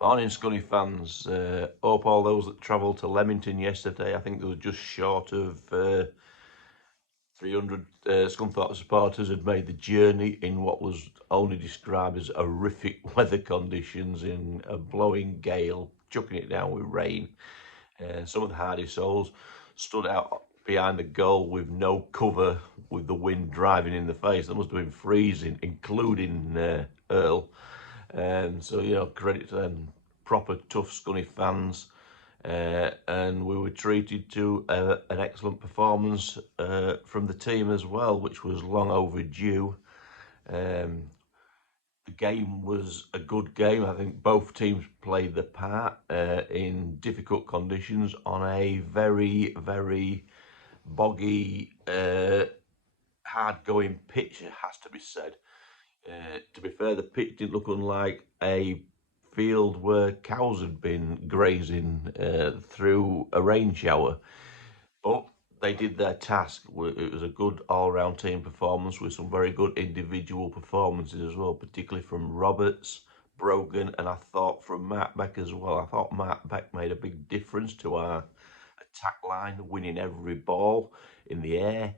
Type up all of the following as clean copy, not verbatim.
Morning, Scunny fans. Hope all those that travelled to Leamington yesterday, I think there was just short of 300 Scunthorpe supporters had made the journey in what was only described as horrific weather conditions in a blowing gale, chucking it down with rain. Some of the hardy souls stood out behind the goal with no cover, with the wind driving in the face. They must have been freezing, including Earl. So, credit to them proper tough Scunny fans. And we were treated to an excellent performance from the team as well, which was long overdue. Um, the game was a good game. I think both teams played their part in difficult conditions on a very, very boggy, hard-going pitch, it has to be said. To be fair, the pitch didn't look unlike a field where cows had been grazing through a rain shower. But they did their task. It was a good all-round team performance with some very good individual performances as well, particularly from Roberts, Brogan, and I thought from Matt Beck as well. I thought Matt Beck made a big difference to our attack line, winning every ball in the air.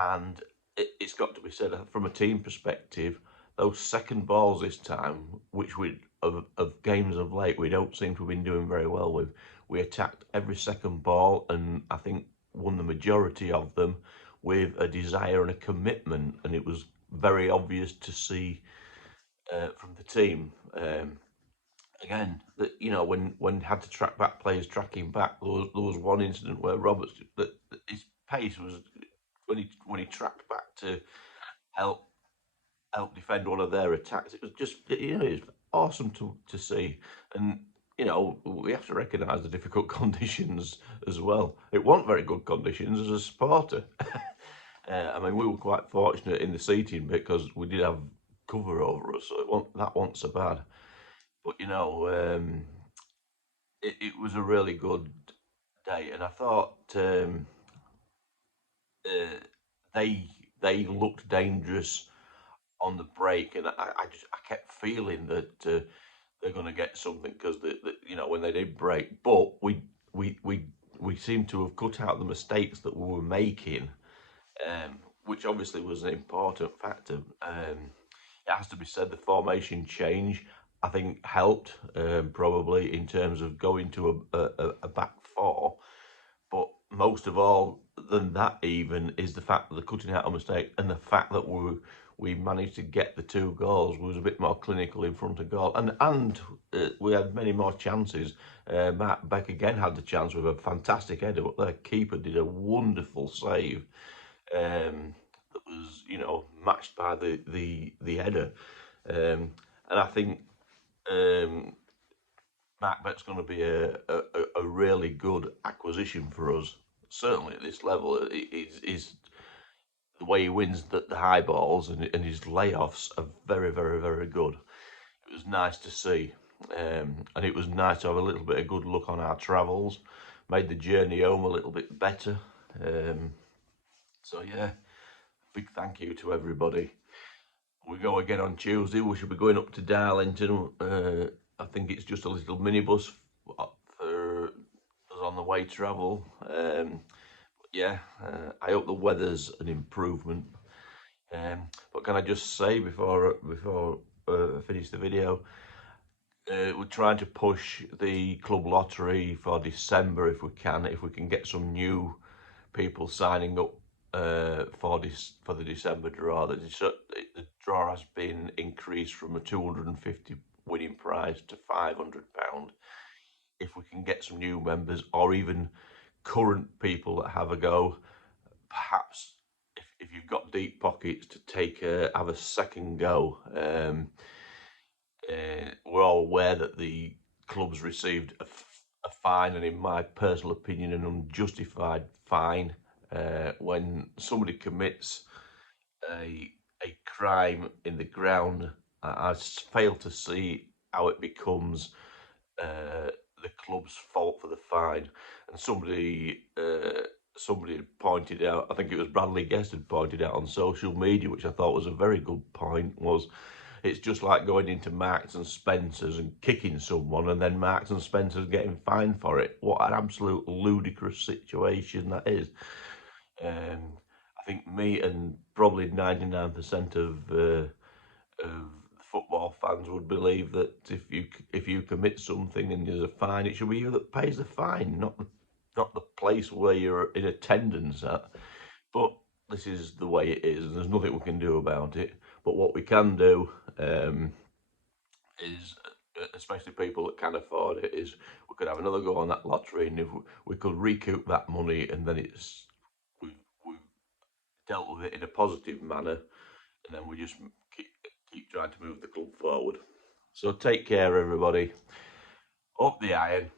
And it's got to be said from a team perspective, those second balls this time, which we of games of late we don't seem to have been doing very well with. We attacked every second ball, and I think won the majority of them with a desire and a commitment, and it was very obvious to see from the team. Again, that when had to track back players tracking back, there was one incident where Roberts that his pace was when he tracked back to help defend one of their attacks. It was just it was awesome to see, and we have to recognise the difficult conditions as well. It wasn't very good conditions as a supporter. I mean, we were quite fortunate in the seating because we did have cover over us, so that wasn't so bad. But it was a really good day, and I thought uh, they they looked dangerous on the break, and I kept feeling that they're going to get something because when they did break, but we we we seemed to have cut out the mistakes that we were making, which obviously was an important factor. It has to be said the formation change I think helped probably in terms of going to a back four, but most of all than that even is the fact that they're cutting out a mistake and the fact that we managed to get the two goals. We was a bit more clinical in front of goal, and we had many more chances. Matt Beck again had the chance with a fantastic header, but their keeper did a wonderful save. That was matched by the header, and I think um, Matt Beck's going to be a really good acquisition for us. Certainly at this level, is the way he wins the high balls and his layoffs are very, very, very good. It was nice to see, and it was nice to have a little bit of good luck on our travels. Made the journey home a little bit better. Um, so yeah, big thank you to everybody. We go again on Tuesday. We should be going up to Darlington. I think it's just a little minibus for us on the way travel. Yeah, I hope the weather's an improvement. But can I just say before I finish the video, we're trying to push the club lottery for December if we can. If we can get some new people signing up for the December draw. The draw has been increased from a 250 winning prize to £500. If we can get some new members or even current people that have a go, perhaps if you've got deep pockets to have a second go. We're all aware that the club's received a fine, and in my personal opinion, an unjustified fine when somebody commits a crime in the ground. I fail to see how it becomes the club's fault for the fine. And somebody had pointed out, I think it was Bradley Guest had pointed out on social media, which I thought was a very good point, was it's just like going into Marks and Spencer's and kicking someone, and then Marks and Spencer's getting fined for it. What an absolute ludicrous situation that is. I think me and probably 99% of football fans would believe that if you commit something and there's a fine, it should be you that pays the fine, not the place where you're in attendance at. But this is the way it is, and there's nothing we can do about it. But what we can do is, especially people that can afford it, is we could have another go on that lottery, and if we could recoup that money, and then we've dealt with it in a positive manner, and then we just keep trying to move the club forward. So take care, everybody. Up the iron.